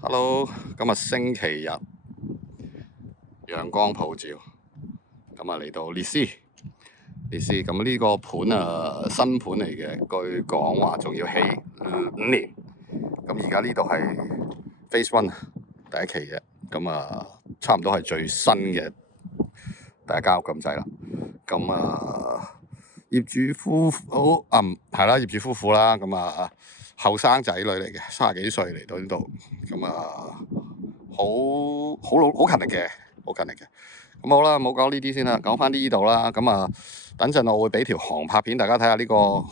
Hello，今日星期日，陽光普照，咁啊嚟到列斯，咁呢個盤新盤嚟嘅，據講話仲要起5年，咁而家呢度係 Phase One 第一期嘅，咁差唔多係最新嘅第一間屋咁滯啦，咁業主夫婦係啦，業主夫婦啦，咁後生仔女嚟嘅，30幾歲嚟到呢度，咁好勤力嘅，咁好啦，唔好講呢啲先啦，講翻呢度啦，咁等陣我會俾條航拍片大家睇下呢個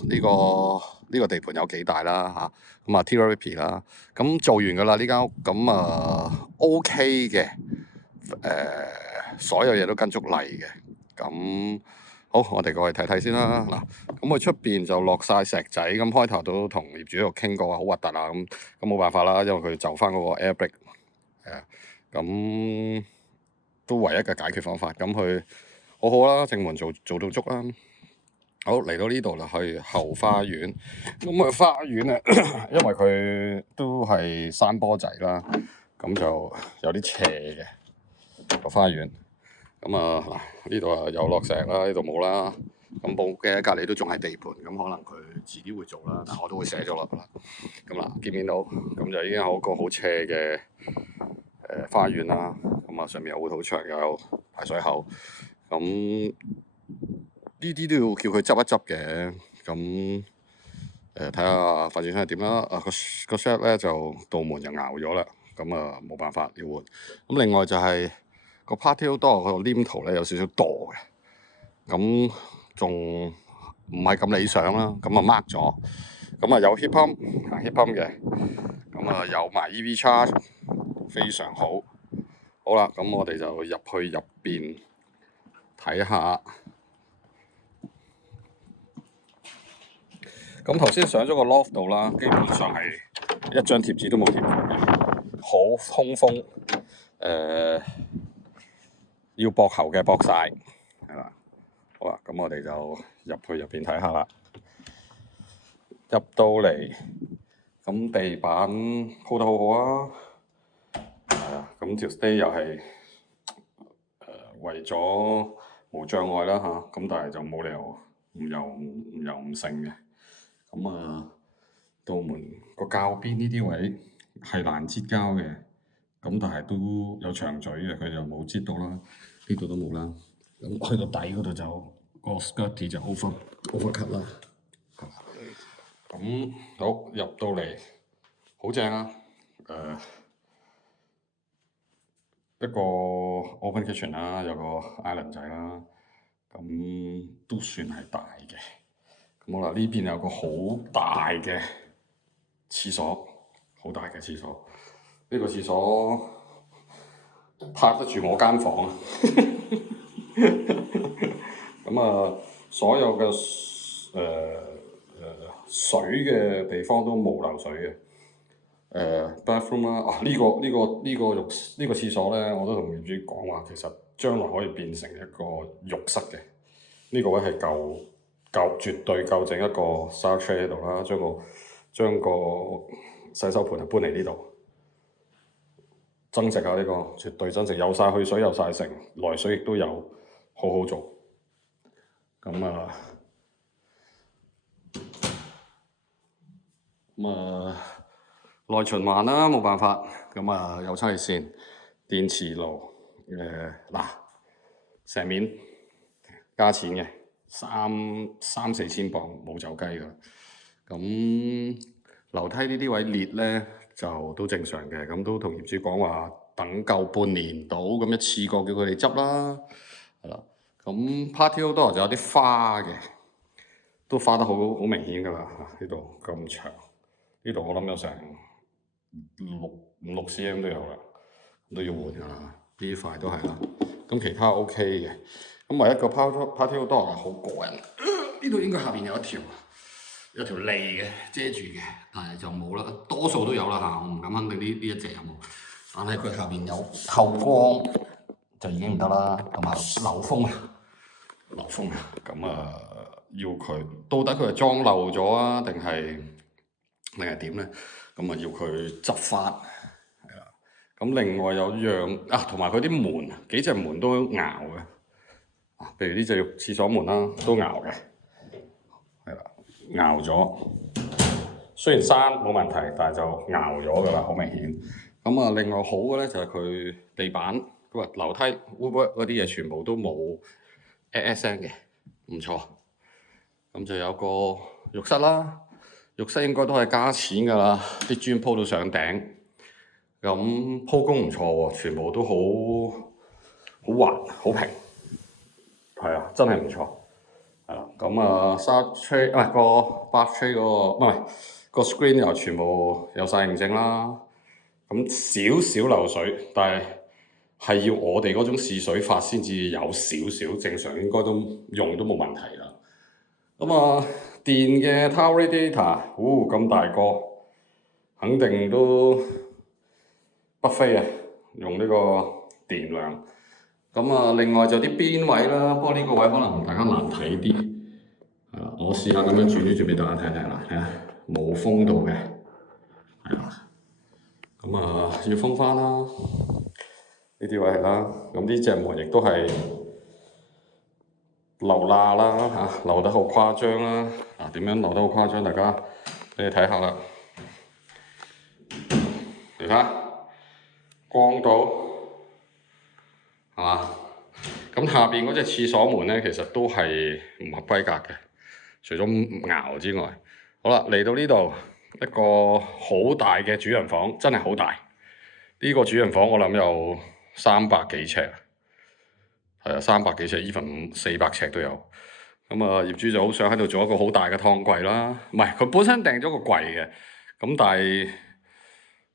地盤有幾大啦嚇，咁TRP 啦，咁做完噶啦呢間屋，咁OK 嘅，所有嘢都跟足例嘅，咁。好，我哋過去睇睇先啦。嗱，咁佢出邊就落晒石仔，咁開頭都同業主喺度傾過話好核突啊，咁冇辦法啦，因為佢就翻嗰個 air brake，咁都唯一嘅解決方法。咁佢好好啦，正門做到足啦。好，嚟到呢度啦，去後花園。咁花園咧，因為佢都係山坡仔啦，咁就有啲斜嘅個花園。咁嗱，呢度有落石啦，呢度冇啦。咁冇嘅，隔離都仲係地盤，咁可能佢遲啲會做啦，但我都會寫咗落啦。咁嗱，見唔見到？咁就已經有一個好斜嘅花園啦。咁上面有護土牆，又有排水口。咁呢啲都要叫佢執一執嘅。咁睇下發展商係點啦。個 shed 咧就道門就熬咗啦。咁冇辦法要換。咁另外就係、個 patio door 個黏土咧有少少墮嘅，咁仲唔係咁理想啦，咁mark 咗，咁有 heat pump 嘅，咁有埋 EV charge， 非常好。好啦，咁我哋就入去入邊睇下。咁頭先上咗個 loft 度啦，基本上係一張貼紙都冇貼過嘅，好通風，要駁喉嘅駁晒，係啦。好啦，咁我哋就入去入邊睇下啦。入到嚟，咁地板鋪得好好啊，係啊。咁條 stay 又係為咗無障礙啦嚇，咁但係就冇理由唔油唔剩嘅。咁道門個鉸邊呢啲位係難擠膠嘅，咁但係都有長嘴嘅，佢就冇擠到啦。呢度都冇啦。咁去到底嗰度就個 skirty 就 overcut 啦。咁好入到嚟，好正啊！一個 open kitchen 啦，有個 island 仔啦，咁都算係大嘅。咁好啦，呢邊有個好大嘅廁所，好大嘅廁所。呢個廁所拍得住我間房。咁所有嘅水嘅地方都冇漏水嘅。bathroom 啦，呢個廁所咧，我都同業主講話，其實將來可以變成一個浴室嘅。呢個位係絕對夠整一個 shower tray 喺度啦，將個洗手盆搬嚟呢度，增值啊！呢個絕對增值，有晒去水，有晒剩，來水亦都有，好好做。咁內循環啦，冇辦法。咁有抽氣扇、電磁爐，成面加錢嘅，3、4千磅冇走雞㗎。咁樓梯呢啲位裂咧就都正常嘅，咁都同業主講話等夠半年到，咁一次過叫佢哋執啦，係啦。咁 patio door 就有啲花嘅，都花得好明顯㗎啦。呢度咁長，呢度我諗有成5、6 cm 都有啦，都要換㗎啦。呢塊都係啦。咁其他 OK 嘅。咁唯一個 patio door 好過癮，呢度應該下邊有一條脷嘅遮住嘅，但係就冇啦。多數都有啦嚇，我唔敢肯定呢一隻有冇。但係佢下邊有透光就已經唔得啦，同埋流風啊，咁要佢到底佢係裝漏咗啊，定係定係點咧？咁啊要佢執翻，係啦。咁另外有樣啊，同埋佢啲門幾隻門都拗嘅，譬如呢隻廁所門啦，都拗嘅，係啦，拗咗。雖然閂冇問題，但係就拗咗㗎啦，好明顯。咁啊，另外好嘅咧就係佢地板佢話樓梯嗰啲嘢全部都冇聲嘅，唔錯。咁就有個浴室啦，浴室應該都係加錢㗎啦，啲磚鋪到上頂。咁鋪工唔錯喎，全部都好滑好平，係啊，真係唔錯。係啦，咁啊沙 tray 唔係個 bath tray 嗰個唔係個 screen 又全部有晒認證啦。咁少少漏水，但係要我哋嗰種試水法先至有少少，正常應該都用都冇問題啦。咁啊電嘅 towel radiator，咁大個，肯定都不菲啊！用呢個電量。咁啊，另外就啲邊位啦，不過呢個位可能大家難睇啲。係啦，我試下咁樣轉俾大家睇睇啦，睇下冇封到嘅，係啦。咁啊，要封翻啦，呢啲位係啦。咁呢隻門亦都係漏罅啦，嚇漏得好誇張啦。點樣漏得好誇張？大家俾你睇下啦，嚟睇光到係嘛？咁下邊嗰隻廁所門咧，其實都係唔合規格嘅，除咗熬之外。好啦，嚟到呢度一個好大嘅主人房，真係好大。呢個主人房我諗有300幾尺，係啊，300幾尺，even 400尺都有。咁啊，業主就好想喺度做一個好大嘅湯櫃啦。唔係，佢本身訂咗個櫃嘅，咁但係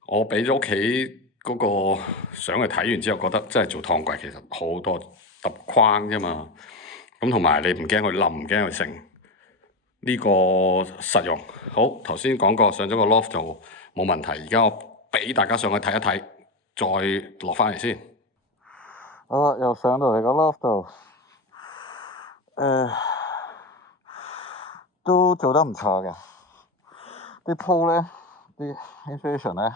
我俾咗屋企嗰個相去睇完之後，覺得真係做湯櫃其實好多揼框啫嘛。咁同埋你唔驚佢冧，唔驚佢剩，呢個實用。好，頭先講過上咗個 loft 就冇問題。而家我俾大家上去睇一睇，再落翻嚟先。好啦，又上到嚟個 loft 度，都做得唔錯嘅。啲鋪咧，啲 insulation 咧，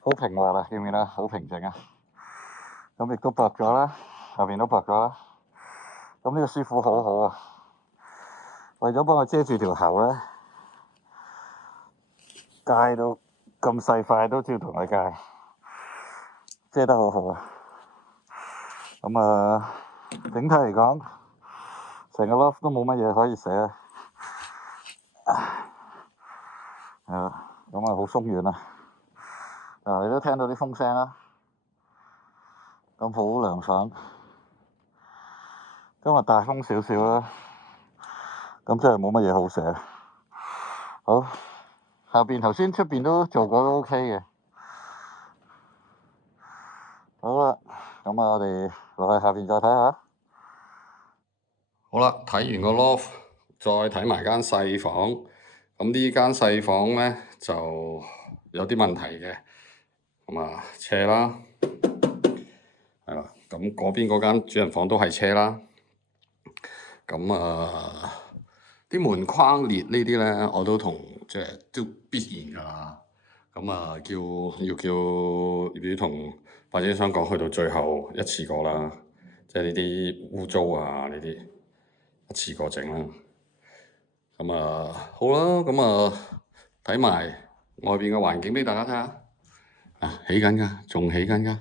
好平滑啦，見唔見啊？好平靜啊。咁亦都薄咗啦，下邊都薄咗啦。咁呢個師傅好好啊，為咗幫我遮住條喉咧，戒到咁細塊都照同佢戒，遮得好好啊。咁啊，整體嚟講，成個 loft 都冇乜嘢可以寫啊。咁啊好鬆軟啊。你都聽到啲風聲啦，咁好涼爽。今日大風少少啦，咁真係冇乜嘢好寫。好，下邊頭先出邊都做過都 OK 嘅。好啦，咁我哋落去下邊再睇下。好啦，睇完個 loft，再睇埋間細房。咁呢間細房咧就有啲問題嘅，咁啊斜啦，係啦。咁嗰邊嗰間主人房都係斜啦。咁啲門框裂呢啲咧，我都同即係都必然㗎啦。咁要叫業主同發展商講，去到最後一次過啦，即係呢啲污糟啊呢啲一次過整啦。咁好啦，咁睇埋外邊嘅環境俾大家睇下。起緊㗎，仲起緊㗎。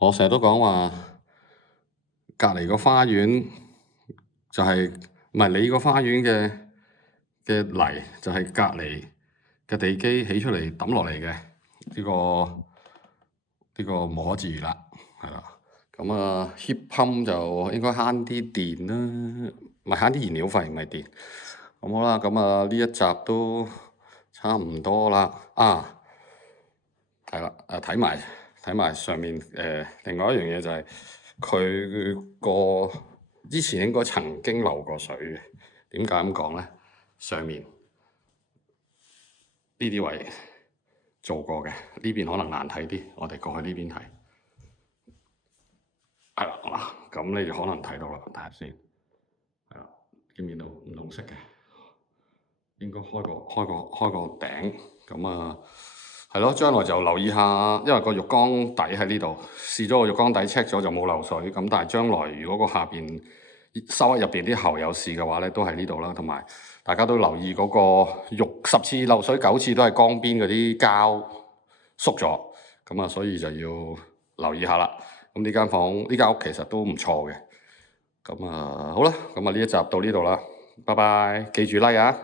我成日都講話，隔離個花園就係唔係你個花園嘅泥，就係隔離嘅地基起出嚟抌落嚟嘅呢個無可置疑啦，係啦。咁啊 heat pump 就應該慳啲電啦，唔係慳啲燃料費，唔係電。咁好啦，咁啊呢一集都差唔多啦。係啦，睇埋上面另外一樣嘢就係佢個之前應該曾經漏過水嘅。點解咁講咧？上面呢啲位做過嘅，呢邊可能難睇啲，我哋過去呢邊睇。係啦，咁你就可能睇到啦，睇下先。係啦，見唔見到唔同色嘅？應該開個頂，咁啊係咯。將來就留意下，因為個浴缸底喺呢度，試咗個浴缸底 check 咗就冇漏水。咁但係將來如果個下邊收喺入邊啲喉有事嘅話咧，都喺呢度啦。同埋大家都留意嗰個浴10次漏水9次都係缸邊嗰啲膠縮咗，咁啊所以就要留意下啦。咁呢間屋其實都唔錯嘅。咁啊好啦，咁啊呢一集到呢度啦，拜拜，記住 like 啊！